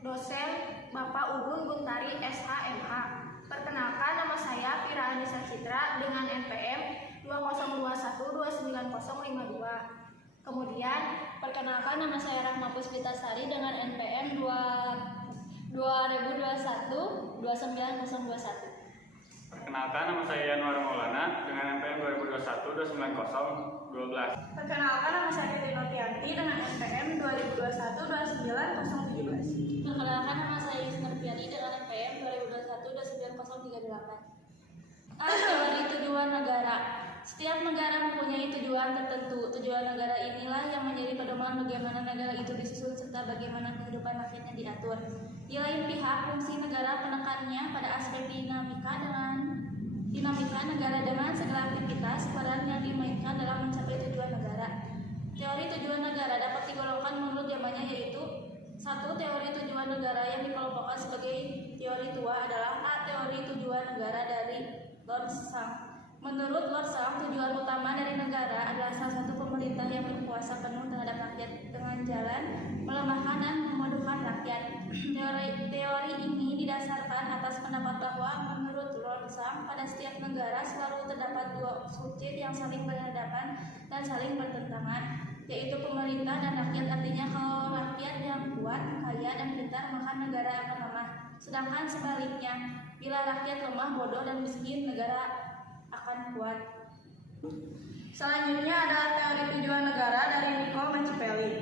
dosen Bapak Ugun Guntari SHMH. Perkenalkan, nama saya Fira Anissa Citra dengan NPM 2021290052. Kemudian, perkenalkan, nama saya Rahma Puspitasari dengan NPM 2021-29021. Perkenalkan, nama saya Yanuar Maulana dengan NPM 2021-29012. Perkenalkan, nama saya Titi Notianti dengan NPM 2021-29017. Perkenalkan, nama saya Yusner Piani dengan NPM 2021-29038. Teori tujuan negara. Setiap negara mempunyai tujuan tertentu. Tujuan negara inilah yang menjadi pedoman bagaimana negara itu disusun serta bagaimana kehidupan rakyatnya diatur. Di lain pihak, fungsi negara penekannya pada aspek dinamika negara dengan segala aktivitas peran yang dimainkan dalam mencapai tujuan negara. Teori tujuan negara dapat digolongkan menurut zamannya, yaitu 1. Teori tujuan negara yang dikelompokkan sebagai teori tua adalah A. Teori tujuan negara dari Lord Sang. Menurut Lord Sang, tujuan utama dari negara adalah salah satu pemerintah yang berkuasa penuh terhadap rakyat dengan jalan melemahkan dan memodohkan rakyat. Teori ini didasarkan atas pendapat bahwa menurut Lord Sang, pada setiap negara selalu terdapat dua struktur yang saling berhadapan dan saling bertentangan, yaitu pemerintah dan rakyat. Artinya, kalau rakyat yang kuat, kaya, dan pintar, maka negara akan lemah. Sedangkan sebaliknya, bila rakyat lemah, bodoh, dan miskin, negara akan kuat. Selanjutnya adalah teori tujuan negara dari Niccolo Machiavelli.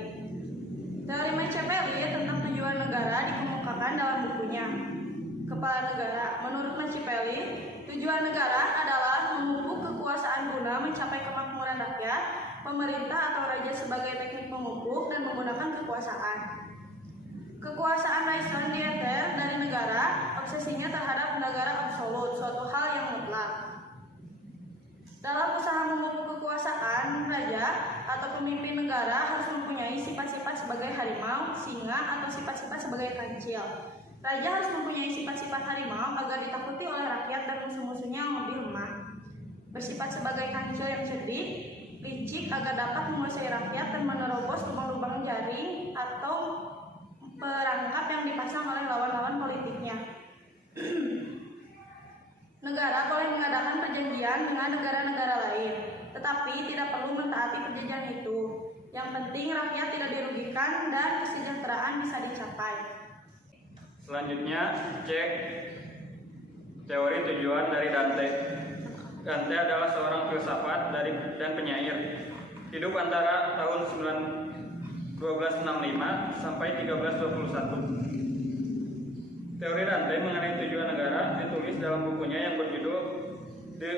Teori Machiavelli tentang tujuan negara dikemukakan dalam bukunya Kepala Negara. Menurut Machiavelli, tujuan negara adalah memupuk kekuasaan guna mencapai kemakmuran rakyat, pemerintah atau raja sebagai teknik memupuk dan menggunakan kekuasaan. Kekuasaan raison d'être dari negara, obsesinya terhadap negara absolut, suatu hal yang mutlak. Dalam usaha memupuk kekuasaan, raja atau pemimpin negara harus mempunyai sifat-sifat sebagai harimau, singa, atau sifat-sifat sebagai kancil. Raja harus mempunyai sifat-sifat harimau agar ditakuti oleh rakyat dan musuh-musuhnya yang lebih lemah. Bersifat sebagai kancil yang cerdik, licik agar dapat menguasai rakyat dan menerobos lubang-lubang jaring atau perangkap yang dipasang oleh lawan-lawan politiknya. Negara boleh mengadakan perjanjian dengan negara-negara lain, tetapi tidak perlu mentaati perjanjian itu. Yang penting rakyat tidak dirugikan dan kesejahteraan bisa dicapai. Selanjutnya, cek teori tujuan dari Dante. Dante adalah seorang filsafat dan penyair. Hidup antara tahun 1265 sampai 1321. Teori Dante mengenai tujuan negara ditulis dalam bukunya yang berjudul De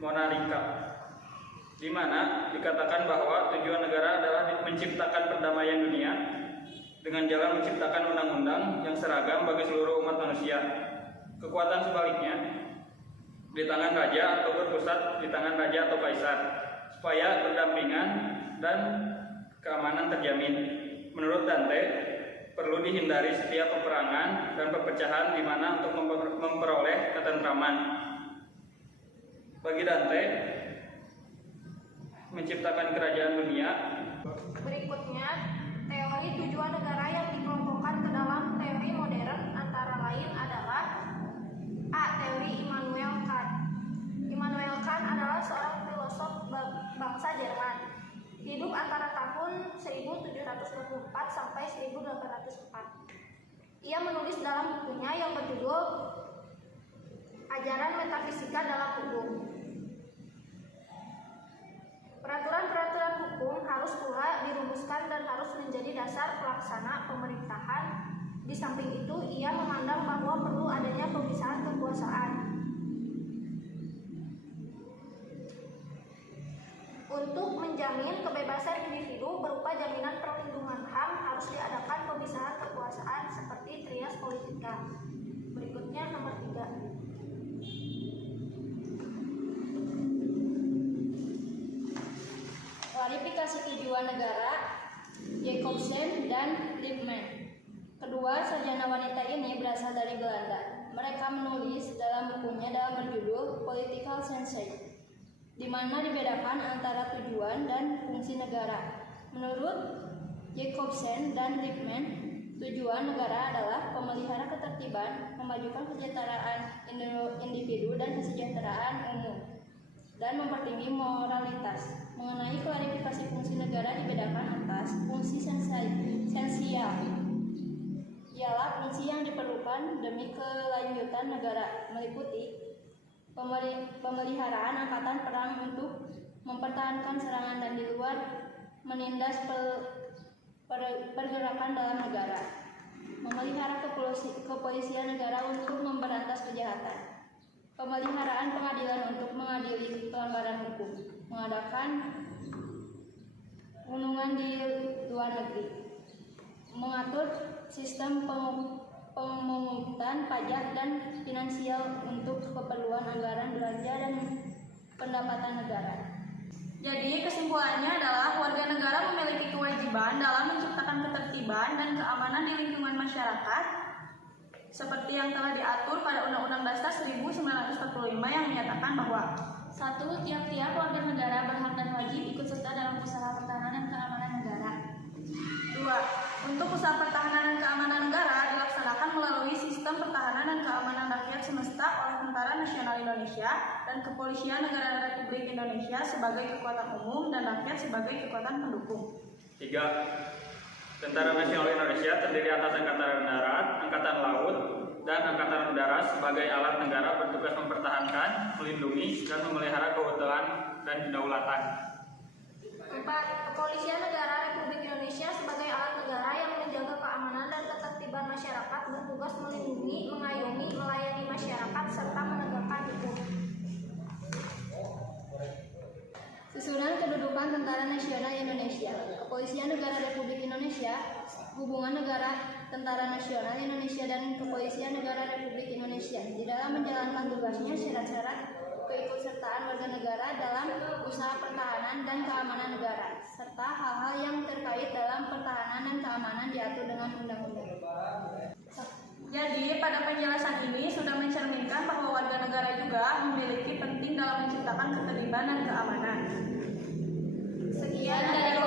Monarchica, di mana dikatakan bahwa tujuan negara adalah menciptakan perdamaian dunia dengan jalan menciptakan undang-undang yang seragam bagi seluruh umat manusia. Kekuatan sebaliknya di tangan raja atau berpusat di tangan raja atau kaisar, supaya berdampingan dan keamanan terjamin. Menurut Dante, perlu dihindari setiap peperangan dan perpecahan di mana untuk memperoleh ketentraman. Bagi Dante, menciptakan kerajaan dunia. Berikutnya, teori tujuan negara yang dikelompokkan ke dalam teori modern antara lain adalah A. Teori Immanuel Kant. Immanuel Kant adalah seorang filosof bangsa Jerman. Hidup antara tahun 1724 sampai 1804. Ia menulis dalam bukunya yang berjudul Ajaran Metafisika dalam Hukum. Peraturan-peraturan hukum harus pula dirumuskan dan harus menjadi dasar pelaksana pemerintahan. Di samping itu, ia memandang bahwa perlu adanya pemisahan kekuasaan. Untuk menjamin kebebasan individu berupa jaminan perlindungan HAM harus diadakan pemisahan kekuasaan seperti trias politika. Berikutnya nomor 3. Klarifikasi tujuan negara, Jacobsen dan Lippmann. Kedua sarjana wanita ini berasal dari Belanda. Mereka menulis dalam bukunya dalam berjudul Political Science, di mana dibedakan antara tujuan dan fungsi negara. Menurut Jacobsen dan Lippmann, Tujuan negara adalah memelihara ketertiban, memajukan kesejahteraan individu dan kesejahteraan umum, dan mempertinggi moralitas. Mengenai klarifikasi fungsi negara dibedakan atas fungsi esensial, ialah fungsi yang diperlukan demi kelanjutan negara, meliputi pemeliharaan angkatan perang untuk mempertahankan serangan dan di luar menindas pergerakan dalam negara, memelihara kepolisian negara untuk memberantas kejahatan, pemeliharaan pengadilan untuk mengadili pelanggaran hukum, mengadakan hubungan di luar negeri, mengatur sistem pemungutan pajak dan finansial untuk keperluan anggaran belanja dan pendapatan negara. Jadi kesimpulannya adalah warga negara memiliki kewajiban dalam menciptakan ketertiban dan keamanan di lingkungan masyarakat seperti yang telah diatur pada Undang-Undang Dasar 1945 yang menyatakan bahwa 1. Tiap-tiap warga negara berhak dan wajib ikut serta dalam usaha pertahanan dan keamanan negara. 2. Untuk usaha pertahanan dan keamanan negara dilaksanakan melalui sistem pertahanan dan keamanan rakyat semesta oleh Tentara Nasional Indonesia dan Kepolisian Negara Republik Indonesia sebagai kekuatan umum dan rakyat sebagai kekuatan pendukung. 3. Tentara Nasional Indonesia terdiri atas Angkatan Darat, Angkatan Laut, dan Angkatan Udara sebagai alat negara bertugas mempertahankan, melindungi, dan memelihara keutuhan dan kedaulatan. 4. Kepolisian Negara Republik Indonesia sebagai alat negara yang menjaga keamanan dan ketertiban masyarakat, bertugas melindungi, mengayomi, melayani masyarakat, serta menegakkan hukum. Susunan kedudukan Tentara Nasional Indonesia. Kepolisian Negara Republik Indonesia, hubungan negara Tentara Nasional Indonesia dan Kepolisian Negara Republik Indonesia di dalam menjalankan tugasnya, syarat-syarat keikutsertaan warga negara dalam usaha pertahanan dan keamanan negara, serta hal-hal yang terkait dalam pertahanan dan keamanan diatur dengan undang-undang. Jadi pada penjelasan ini sudah mencerminkan bahwa warga negara juga memiliki penting dalam menciptakan ketertiban dan keamanan. Sekian dari